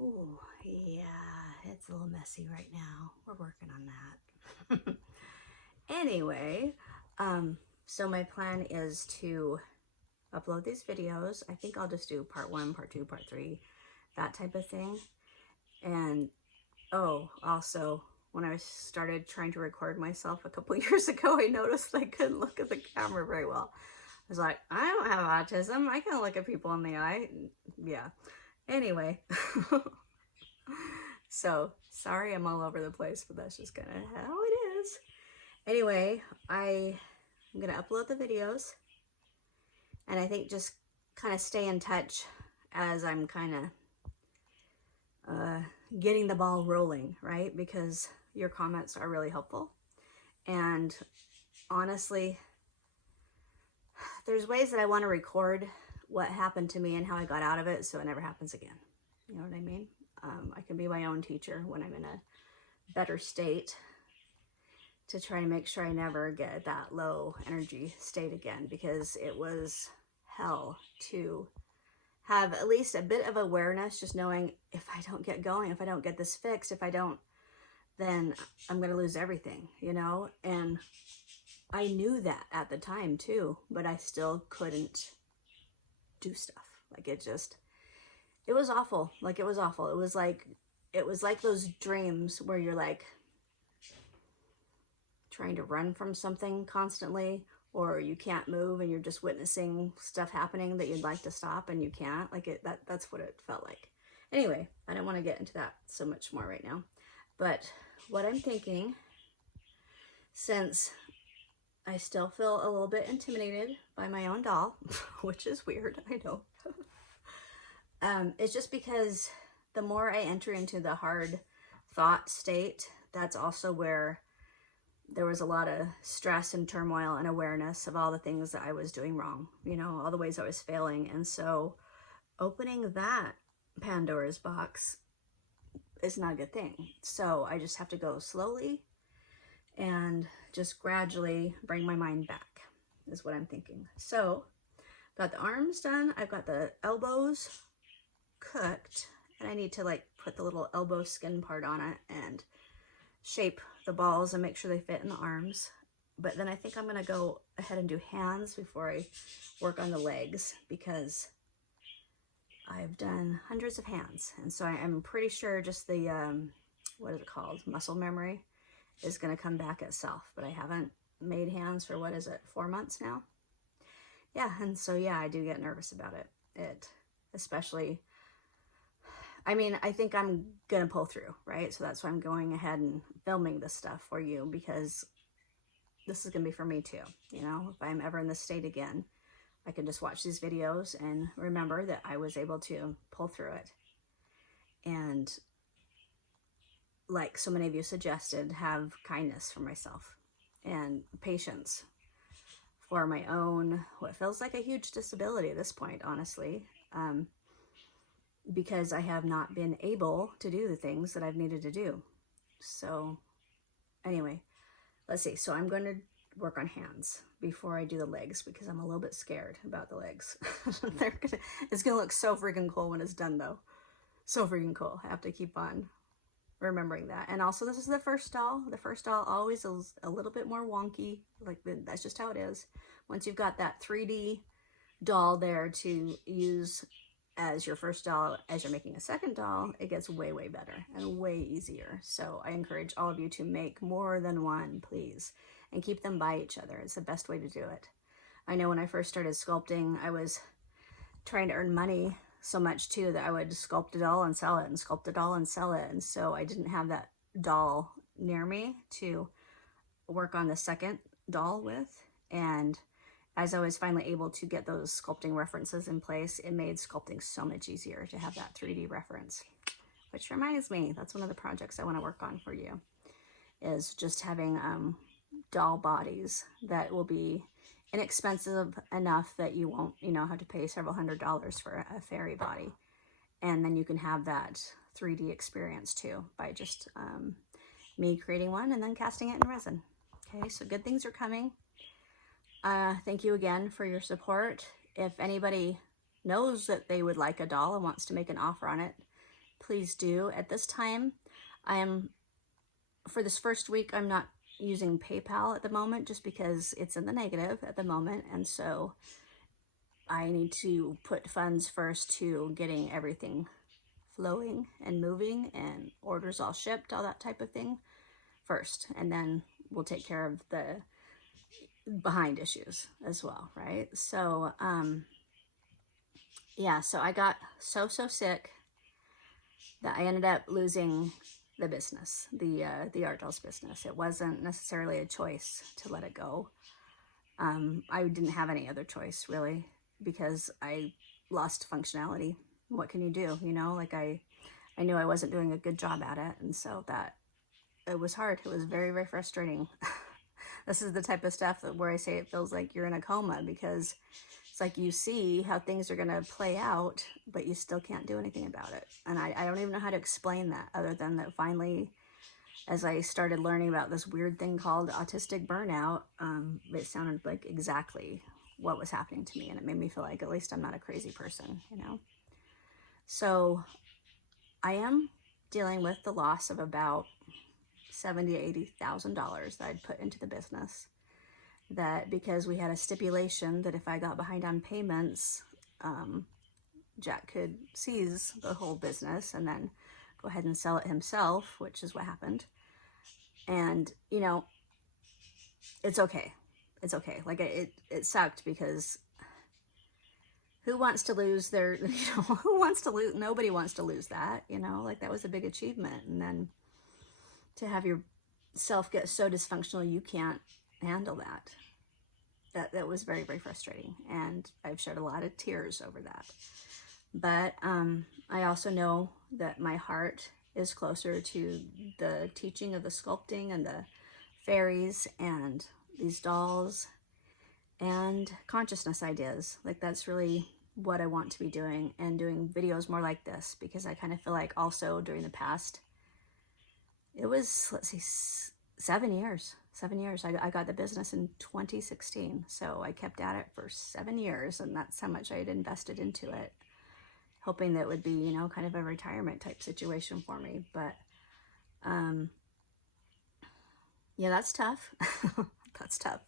Ooh, yeah, it's a little messy right now. We're working on that. Anyway, so my plan is to upload these videos. I think I'll just do part 1, part 2, part 3, that type of thing. And oh, also, when I started trying to record myself a couple years ago, I noticed I couldn't look at the camera very well. I was like, I don't have autism. I can look at people in the eye. Yeah. Anyway. So sorry I'm all over the place, but that's just kind of how it is. Anyway, I'm going to upload the videos, and I think just kind of stay in touch as I'm kind of getting the ball rolling, right? Because your comments are really helpful. And honestly, there's ways that I want to record what happened to me and how I got out of it so it never happens again. You know what I mean? I can be my own teacher when I'm in a better state to try to make sure I never get that low energy state again, because it was hell to have at least a bit of awareness, just knowing if I don't get going, if I don't get this fixed, if I don't, then I'm going to lose everything, you know? And I knew that at the time too, but I still couldn't do stuff. Like it was awful. Like it was awful. It was like those dreams where you're like trying to run from something constantly, or you can't move and you're just witnessing stuff happening that you'd like to stop and you can't. Like that's what it felt like. Anyway, I don't want to get into that so much more right now. But what I'm thinking, since I still feel a little bit intimidated by my own doll, which is weird, I know. It's just because the more I enter into the hard thought state, that's also where there was a lot of stress and turmoil and awareness of all the things that I was doing wrong, you know, all the ways I was failing. And so opening that Pandora's box is not a good thing. So I just have to go slowly and just gradually bring my mind back, is what I'm thinking. So got the arms done. I've got the elbows cooked, and I need to like put the little elbow skin part on it and shape the balls and make sure they fit in the arms. But then I think I'm gonna go ahead and do hands before I work on the legs, because I've done hundreds of hands, and so I'm pretty sure just the what is it called, muscle memory is gonna come back itself. But I haven't made hands for, what is it, 4 months now? Yeah. And so yeah, I do get nervous about it especially, I mean, I think I'm gonna pull through, right? So that's why I'm going ahead and filming this stuff for you, because this is gonna be for me too. You know, if I'm ever in this state again, I can just watch these videos and remember that I was able to pull through it. And like so many of you suggested, have kindness for myself and patience for my own, what feels like a huge disability at this point, honestly. Because I have not been able to do the things that I've needed to do. So anyway, let's see. So I'm going to work on hands before I do the legs, because I'm a little bit scared about the legs. It's going to look so freaking cool when it's done though. So freaking cool. I have to keep on remembering that. And also, this is the first doll. The first doll always is a little bit more wonky. Like that's just how it is. Once you've got that 3D doll there to use as your first doll, as you're making a second doll, it gets way, way better and way easier. So I encourage all of you to make more than one, please, and keep them by each other. It's the best way to do it. I know when I first started sculpting, I was trying to earn money so much too that I would sculpt a doll and sell it and sculpt a doll and sell it. And so I didn't have that doll near me to work on the second doll with. And as I was finally able to get those sculpting references in place, it made sculpting so much easier to have that 3D reference. Which reminds me, that's one of the projects I want to work on for you, is just having doll bodies that will be inexpensive enough that you won't, you know, have to pay several $100s for a fairy body. And then you can have that 3D experience too by just me creating one and then casting it in resin. Okay, so good things are coming. Thank you again for your support. If anybody knows that they would like a doll and wants to make an offer on it, please do. At this time, for this first week, I'm not using PayPal at the moment just because it's in the negative at the moment. And so I need to put funds first to getting everything flowing and moving and orders all shipped, all that type of thing first. And then we'll take care of the behind issues as well, right? So, yeah, so I got so sick that I ended up losing the business, the art dolls business. It wasn't necessarily a choice to let it go. I didn't have any other choice really, because I lost functionality. What can you do? You know, like I knew I wasn't doing a good job at it, and so that it was hard. It was very frustrating. This is the type of stuff where I say it feels like you're in a coma, because it's like you see how things are going to play out, but you still can't do anything about it. And I don't even know how to explain that, other than that finally, as I started learning about this weird thing called autistic burnout, it sounded like exactly what was happening to me. And it made me feel like at least I'm not a crazy person, you know? So I am dealing with the loss of about $70,000 to $80,000 that I'd put into the business. That because we had a stipulation that if I got behind on payments, Jack could seize the whole business and then go ahead and sell it himself, which is what happened. And, you know, it's okay. It's okay. Like it sucked, because who wants to lose their, you know, who wants to lose, nobody wants to lose that, you know, like that was a big achievement. And then to have yourself get so dysfunctional you can't handle that. That was very frustrating, and I've shed a lot of tears over that. But I also know that my heart is closer to the teaching of the sculpting and the fairies and these dolls and consciousness ideas. Like that's really what I want to be doing, and doing videos more like this, because I kind of feel like also during the past, it was, let's see, 7 years. 7 years. I got the business in 2016. So I kept at it for 7 years, and that's how much I had invested into it, hoping that it would be, you know, kind of a retirement type situation for me. But yeah, that's tough. That's tough.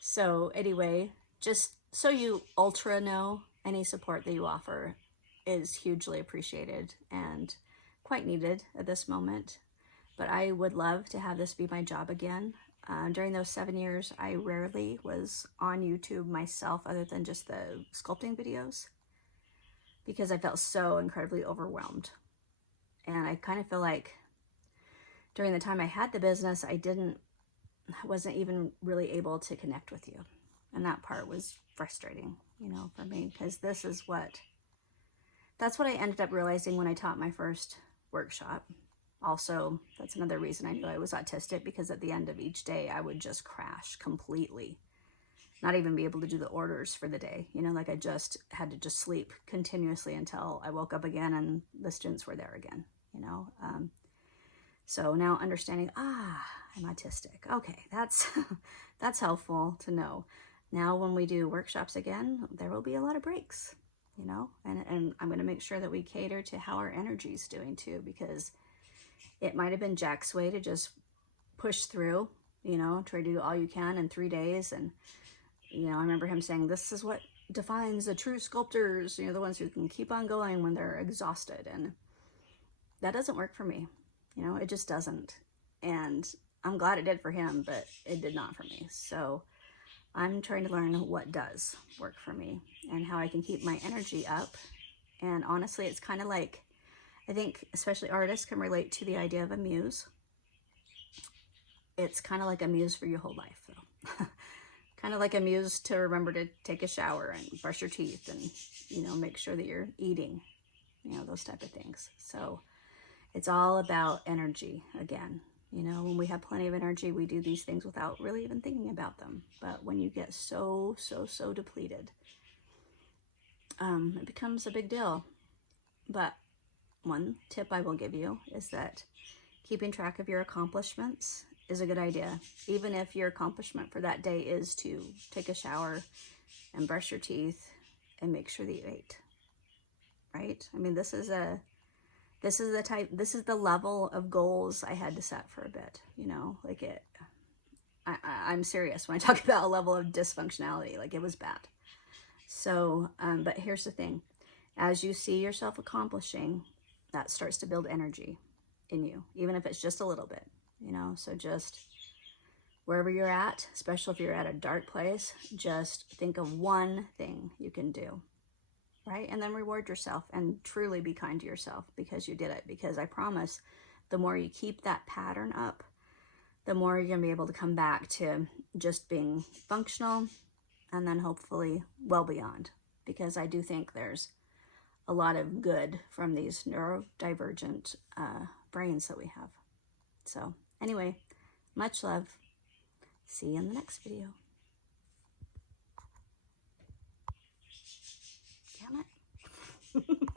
So anyway, just so you ultra know, any support that you offer is hugely appreciated and quite needed at this moment. But I would love to have this be my job again. During those 7 years, I rarely was on YouTube myself, other than just the sculpting videos, because I felt so incredibly overwhelmed. And I kind of feel like during the time I had the business, I wasn't even really able to connect with you. And that part was frustrating, you know, for me, because that's what I ended up realizing when I taught my first workshop. Also, that's another reason I knew I was autistic, because at the end of each day, I would just crash completely. Not even be able to do the orders for the day. You know, like I just had to just sleep continuously until I woke up again and the students were there again, you know. So now understanding, I'm autistic. Okay, that's helpful to know. Now when we do workshops again, there will be a lot of breaks, you know, and I'm going to make sure that we cater to how our energy is doing too, because it might have been Jack's way to just push through, you know, try to do all you can in 3 days. And, you know, I remember him saying, this is what defines the true sculptors, you know, the ones who can keep on going when they're exhausted. And that doesn't work for me. You know, it just doesn't. And I'm glad it did for him, but it did not for me. So I'm trying to learn what does work for me and how I can keep my energy up. And honestly, it's kind of like, I think especially artists can relate to the idea of a muse. It's kind of like a muse for your whole life, though. Kind of like a muse to remember to take a shower and brush your teeth and, you know, make sure that you're eating, you know, those type of things. So it's all about energy again. You know, when we have plenty of energy, we do these things without really even thinking about them. But when you get so depleted, it becomes a big deal. But one tip I will give you is that keeping track of your accomplishments is a good idea. Even if your accomplishment for that day is to take a shower and brush your teeth and make sure that you ate, right? I mean, this is a this is the level of goals I had to set for a bit, you know, like I'm serious when I talk about a level of dysfunctionality, like it was bad. So, but here's the thing, as you see yourself accomplishing, that starts to build energy in you, even if it's just a little bit, you know, so just wherever you're at, especially if you're at a dark place, just think of one thing you can do, right? And then reward yourself and truly be kind to yourself because you did it. Because I promise, the more you keep that pattern up, the more you're gonna be able to come back to just being functional and then hopefully well beyond. Because I do think there's a lot of good from these neurodivergent brains that we have. So anyway, much love. See you in the next video. Damn it.